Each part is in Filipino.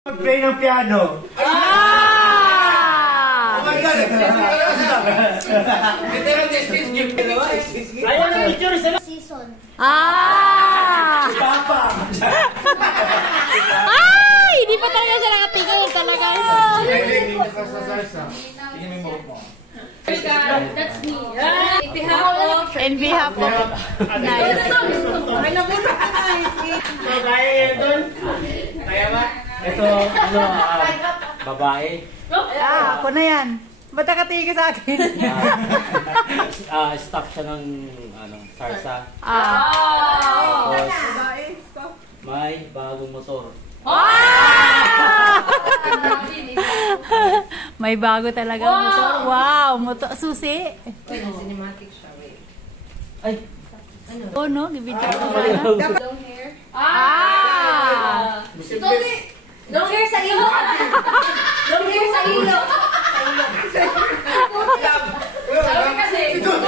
Mag-play ng piano. Ah! Oh my God! Ayaw na picture sila. Season. Ah! Papa! Ay! Hindi pa talaga siya nakatigil talaga. Tingin mo mo. That's me. In behalf of... In behalf of... Nice. So, kaya yan doon? Kaya ba? Ito, ano, babae. Ah, ako na yan. Ba't nakatigil sa akin? Staff siya ng, sarsa. Ah. Tapos, may bagong motor. May bago talaga motor. Wow, motor. Susi. Cinematic siya, wait. Ay! Oh no, gibidyo ko Long hair. Long hair sa ilong. Long hair sa ilong. Sabi kasi. Long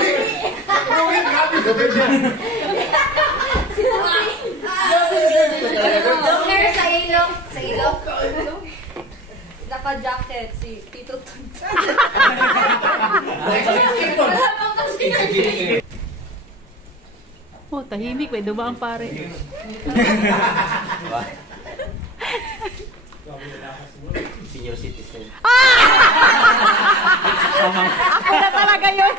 hair sa ilong. Sa ilong. Naka-jacket si Tito Ton. Oh, tahimik. May dumang pare. Senior citizen. Ako na talaga yun.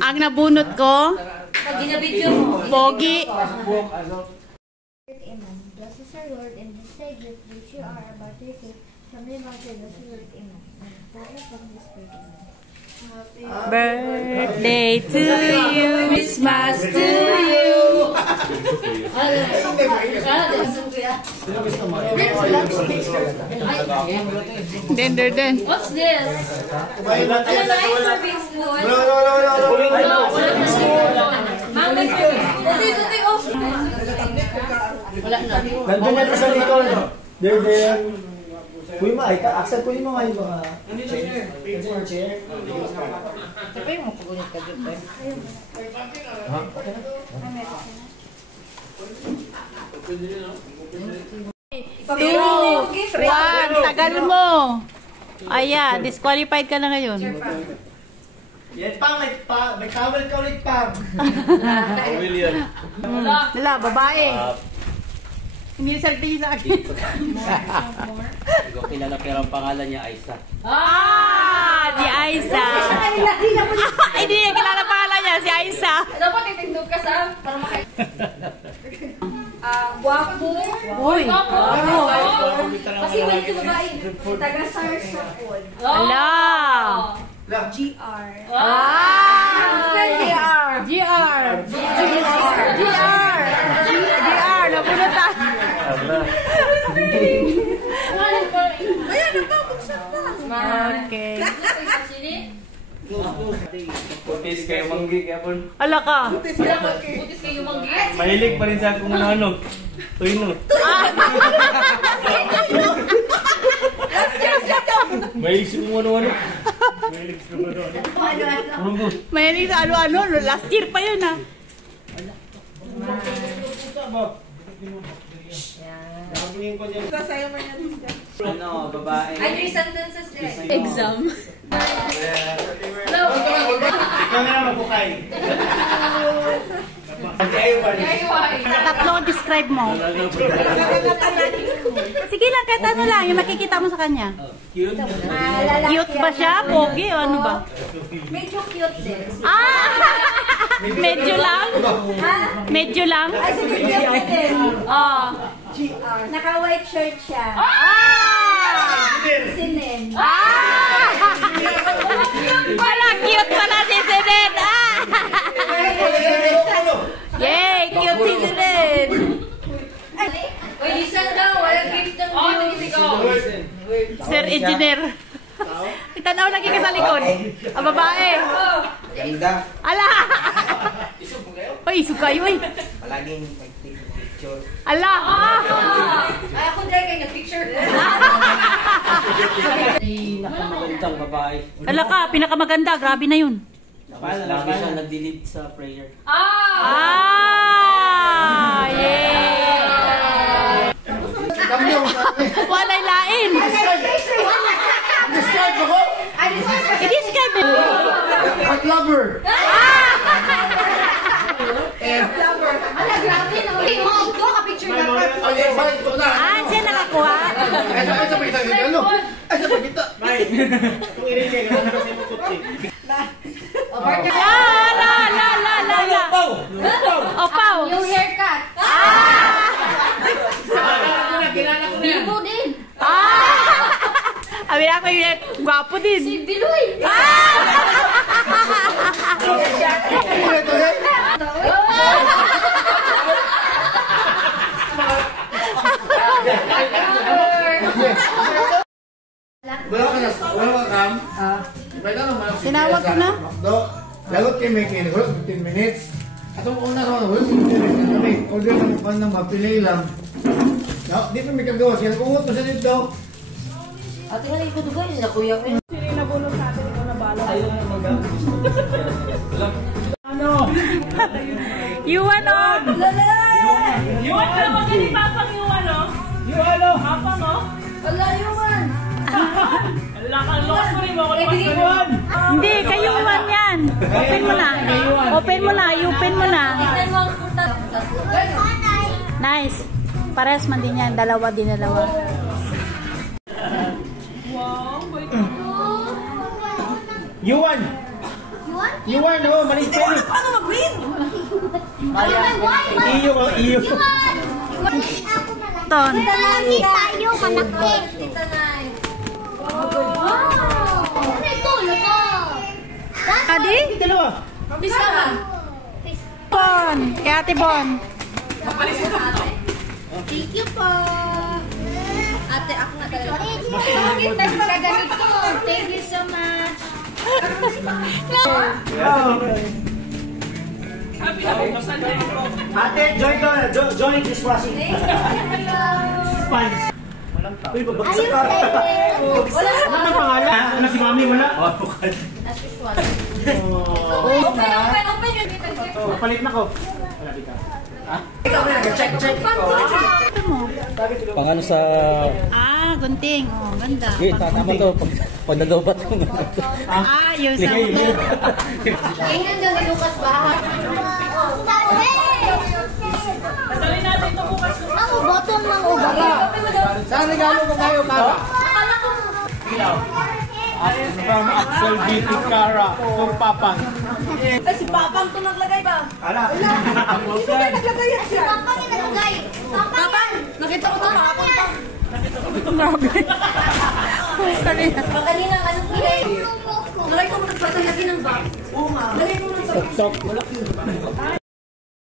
Ang nabunot ko, Pag ginabidyo mo. Pogi. Amen. Blessed is our Lord, and this day gift which you are about to receive from the Lord, blessed Lord, Amen. And the Father, Son, and the Spirit, Amen. Birthday to you. Christmas to you. Den. What's this? Ano na yung serving spoon? No. Tuti, oh. Wala na. Nandun yan sa likod. There. Kuy mo, ay ka. Aksan kuy mo nga yung mga... chair. Saka yung mapagunit ka dito eh. Two, one, tagal mo. Ayan, disqualified ka na ngayon. Yan pang, may towel ka ulit pang. William. Wala, babae. Hindi salting sa akin. Hindi ko kilala pero ang pangalan niya Aisa. Si Aisa. Hindi niya kilala pangalan niya, si Aisa. Dapat itindog ka sa para makay... Guwapo. Uy. Kasi wala yung babae. Taga-Sarsapon. Ala. GR. GR. Napunutan. Okay. Putis kayo manggi kaya po. Ala ka. Butis kayo manggit. Mahilig pa rin sa kung ano. Tuyno. Mahilig sa kung ano. Mahilig sa ano-ano. Last year pa yun ah. Ano, babae. Ay, 3 sentences din. Exam. Ikaw na naman bukay. Tatlo describe mo. Sige lang, kahit ano lang. Yung makikita mo sa kanya. Cute. Cute ba siya? Pogi o ano ba? Medyo cute din. Medyo lang? Medyo lang? Ay, super cute din. Naka-white shirt siya. Sinin. Wala, cute pala si Sinen. Yay, cute si Sinen. Uy, listen daw. Walang gift ng Sir Engineer. Itanaw lagi ka sa likod. Ang babae. Ganda. Ala! Uy, iso kayo eh. Palaging picture. Ala! Ay, ako dahil kayo na-picture. Pinakamagandang babae. Ala ka, pinakamaganda. Grabe na yun. Lagi siya nag-delete sa prayer. Yay! Walay lain. lover. Ala, grabe no. Hey, mga ito, ka-picture na ka. Ah, siya nakakuha. Ay, sa pagkita. Ano? Ay, sa pagkita. Kung i-ring kayo, ano kasi mo kutsi. La. Opaw. Yung haircut. Bilbo din. Abi ako yung gwapo din. Si Biloy. Wala ka kam. Tinawag ko na. Lagot kay may kini, 15 minutes. Atong una naman, 15 minutes. Kami, order ng pan ng mapilay lang. No, di pa may kagawa. Sila kumot pa sa dito. Ate nga ito dugay nila kuya ko. Yuan o. Yuan na magaling papang Yuan o. Yuan o. Papang o. Wala yung Wala kang lokas mo rin mo. Yuan. Hindi, kayuan yan. Open mo na. Open mo na. Open mo na. Nice. Parehas man din yan. Dalawa din, dalawa. Yuan! Yuan, oh, maling spelling. Ano mag-win? Iyo, iyo. Ton. Malaki tayo, malaki. Tita Nay. Wow! Ano ito? Loko! Adi? Dalawa. Miss ka ba? Bon. Kay Ate Bon. Thank you po. Ate, ako na talaga. Bakit tayo Sa ganito. Thank you so much. Sabi na mo, saan Ate, join ko na. Join dishwashing. Sponge. Uy, babagsak ka. Wala Ano ang pangalan? Ano si mami? Wala? As usual. Open Open. Papalit na ko. Wala dito. Check. Pang ano sa... Gunting. Oh, ganda. Yun, tama to. Pag nadobat ko. Yung sa Tingnan nyo ni Lucas Bahat. Pasalin natin ito bukas. Ang bottom ng ubaga. Saan regalo ko kayo, Kara? From Axel Beauty Cara. Kung papang. Ay, si Papang to naglagay ba? Ala. Naglagay yan siya. Papa yung nagagay. Papang, nakita ko to makapunta. Kanina, anong kulay? Lagay ko mo nagpatay lagi ng bag. Oo nga. Lagay ko mo ng Tok.